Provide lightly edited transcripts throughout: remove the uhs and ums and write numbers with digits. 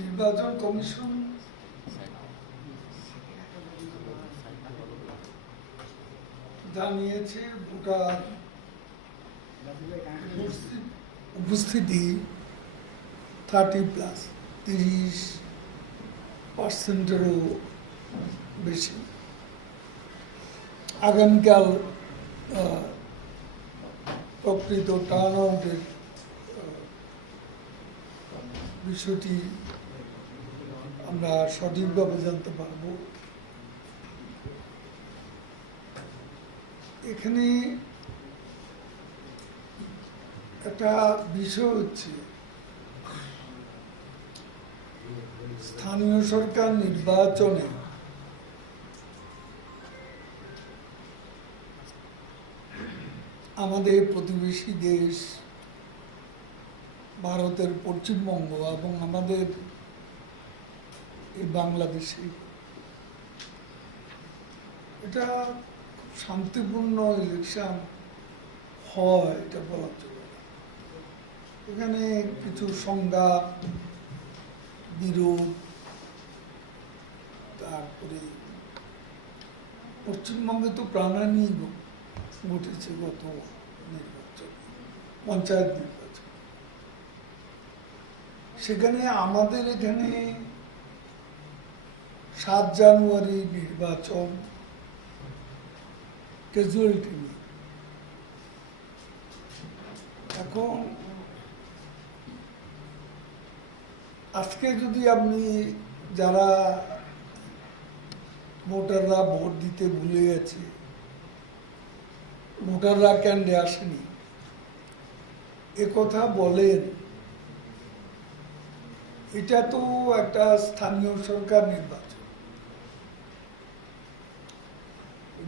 নির্বাচন কমিশন জানিয়েছে ভোটার উপস্থিতি 30+30%-এরও বেশি। আগামীকাল প্রকৃত টার্ন আউটের বিষয়টি আমরা সঠিকভাবে জানতে পারব। এখানে একটা বিষয় হচ্ছে স্থানীয় সরকার নির্বাচনে আমাদের প্রতিবেশী দেশ ভারতের পশ্চিমবঙ্গ এবং আমাদের এই বাংলাদেশে এটা খুব শান্তিপূর্ণ ইলেকশন হয়, এটা বলা চলে না। এখানে কিছু সংঘাত, বিরোধ, তারপরে পশ্চিমবঙ্গে তো প্রাণহানি ঘটেছে গত নির্বাচন, পঞ্চায়েত নির্বাচন। সেখানে আমাদের এখানে 7 জানুয়ারি নির্বাচন ক্যাজুয়ালিটি নেই। এখন আজকে যদি আপনি যারা ভোটাররা ভোট দিতে ভুলে গেছে, ভোটাররা কেন্দ্রে আসেনি, কথা বলেন, এটা তো একটা স্থানীয় সরকার নির্বাচন।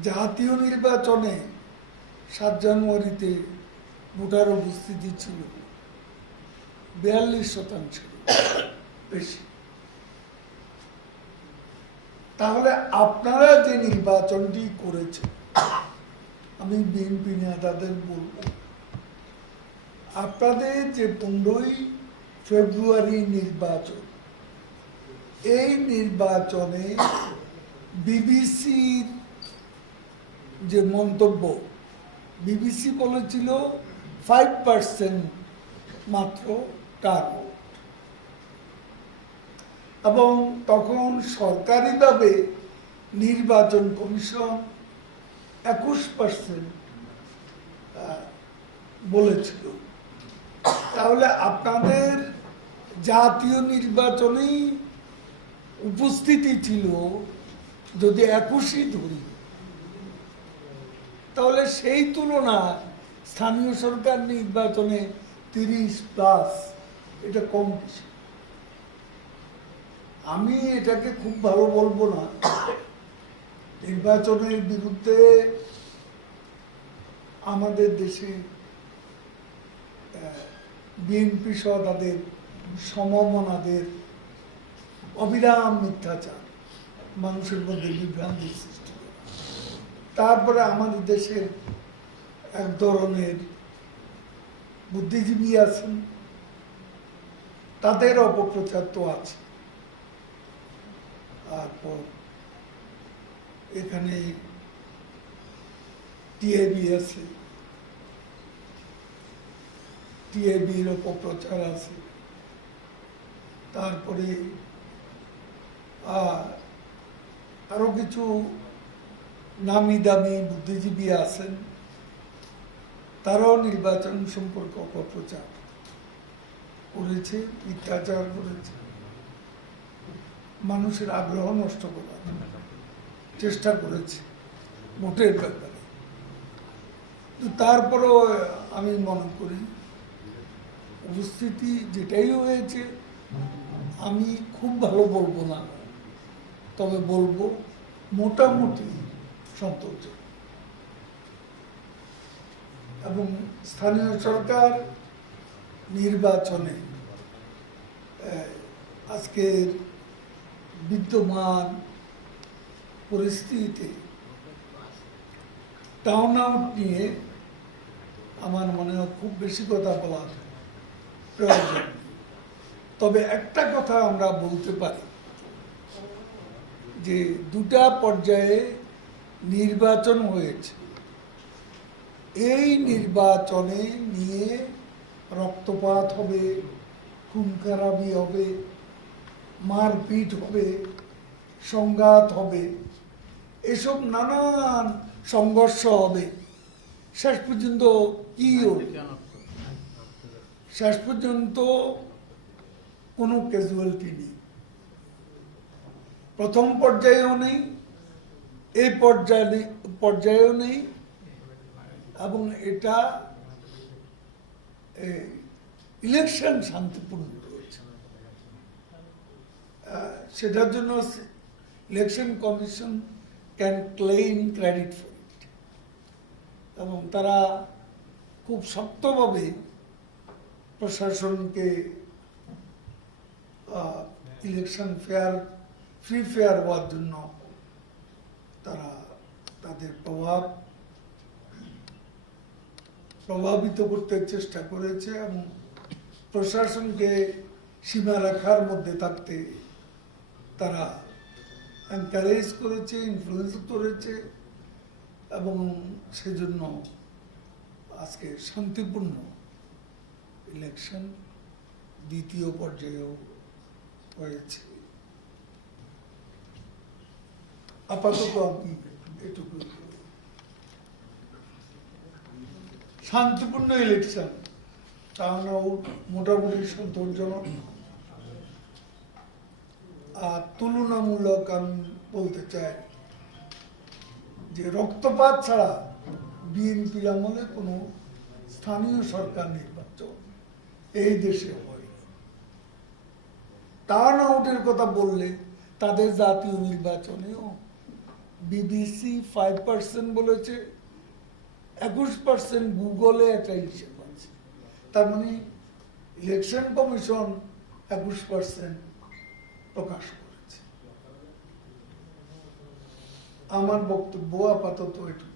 জাতীয় নির্বাচনে 7 জানুয়ারিতে ভোটার উপস্থিতি ছিল 42% বেশি। তাহলে আপনারা যে নির্বাচনটি করেছেন, আমি বিএনপি নেতাদের বলবো, আপনাদের যে 15ই ফেব্রুয়ারি নির্বাচন, এই নির্বাচনে বিবিসির যে মন্তব্য, বিবিসি বলেছিল 5% মাত্র টার্নআউট, এবং তখন সরকারিভাবে নির্বাচন কমিশন 21% বলেছিল। তাহলে আপনাদের জাতীয় নির্বাচনেই উপস্থিতি ছিল যদি 21ই ধরি, তাহলে সেই তুলনায় স্থানীয় সরকার নির্বাচনে 30+, এটা কম বেশি। আমি এটাকে খুব ভালো বলবো না। নির্বাচনের বিরুদ্ধে আমাদের দেশে বিএনপি সহ তাদের সমমনাদের অবিরাম মিথ্যাচার, মানুষের মধ্যে বিভ্রান্তি সৃষ্টি করে। তারপরে আমাদের দেশের এক ধরনের বুদ্ধিজীবী আছেন, তাদের অপপ্রচার তো আছে। তারপর এখানে টিআইবি আছে, টিআইবির অপপ্রচার আছে। তারপরে আরো কিছু নামি দামি বুদ্ধিজীবী আছেন, তারাও নির্বাচন সম্পর্কে অপপ্রচার করেছে, মিথ্যাচার করেছে, মানুষের আগ্রহ নষ্ট করার চেষ্টা করেছে ভোটের ব্যাপারে। তারপরেও আমি মনে করি উপস্থিতি যেটাই হয়েছে, আমি খুব ভালো বলবো না, তবে বলবো মোটামুটি সন্তোষ। এবং স্থানীয় সরকার নির্বাচনে আজকের বিদ্যমান পরিস্থিতিতে টার্ন আউট নিয়ে আমার মনে হয় খুব বেশি কথা বলার প্রয়োজন। তবে একটা কথা আমরা বলতে পারি যে দুটা পর্যায়ে নির্বাচন হয়েছে, এই নির্বাচনে নিয়ে রক্তপাত হবে, খুন-খারাবি হবে, মারপিট হবে, সংঘাত হবে, এসব নানান সংঘর্ষ হবে। শেষ পর্যন্ত কি হবে? শেষ পর্যন্ত কোনো ক্যাজুয়ালিটি নেই, প্রথম পর্যায়েও নেই, এই পর্যায়েও নেই, এবং এটা ইলেকশন শান্তিপূর্ণ হয়েছে। সেটার জন্য election commission can claim credit for it, এবং তারা খুব শক্তভাবে প্রশাসনকে ইলেকশন ফ্রি ফেয়ার হওয়ার জন্য তারা তাদের প্রভাবিত করতে চেষ্টা করেছে, এবং প্রশাসনকে সীমারেখার মধ্যে থাকতে তারা এনকারেজ করেছে, ইনফ্লুয়েন্স করেছে, এবং সেজন্য আজকে শান্তিপূর্ণ ইলেকশন দ্বিতীয় পর্যায়েও হয়েছে। আপাতত আমি এটুকু। শান্তিপূর্ণ ইলেকশন তাহলেও মোটামুটি সন্তোষজনক, আর তুলনামূলক আমি বলতে চাই যে রক্তপাত ছাড়া বিএনপির আমলে কোনো স্থানীয় সরকার নির্বাচন এই দেশে হয়নি। টার্ন আউটের কথা বললে তাদের জাতীয় নির্বাচনেও বিবিসি 5% বলেছে, 21% গুগলে একটা হিসেব আছে। তার মানে ইলেকশন কমিশন 21% প্রকাশ করেছে। আমার বক্তব্য আপাতত এটুকু।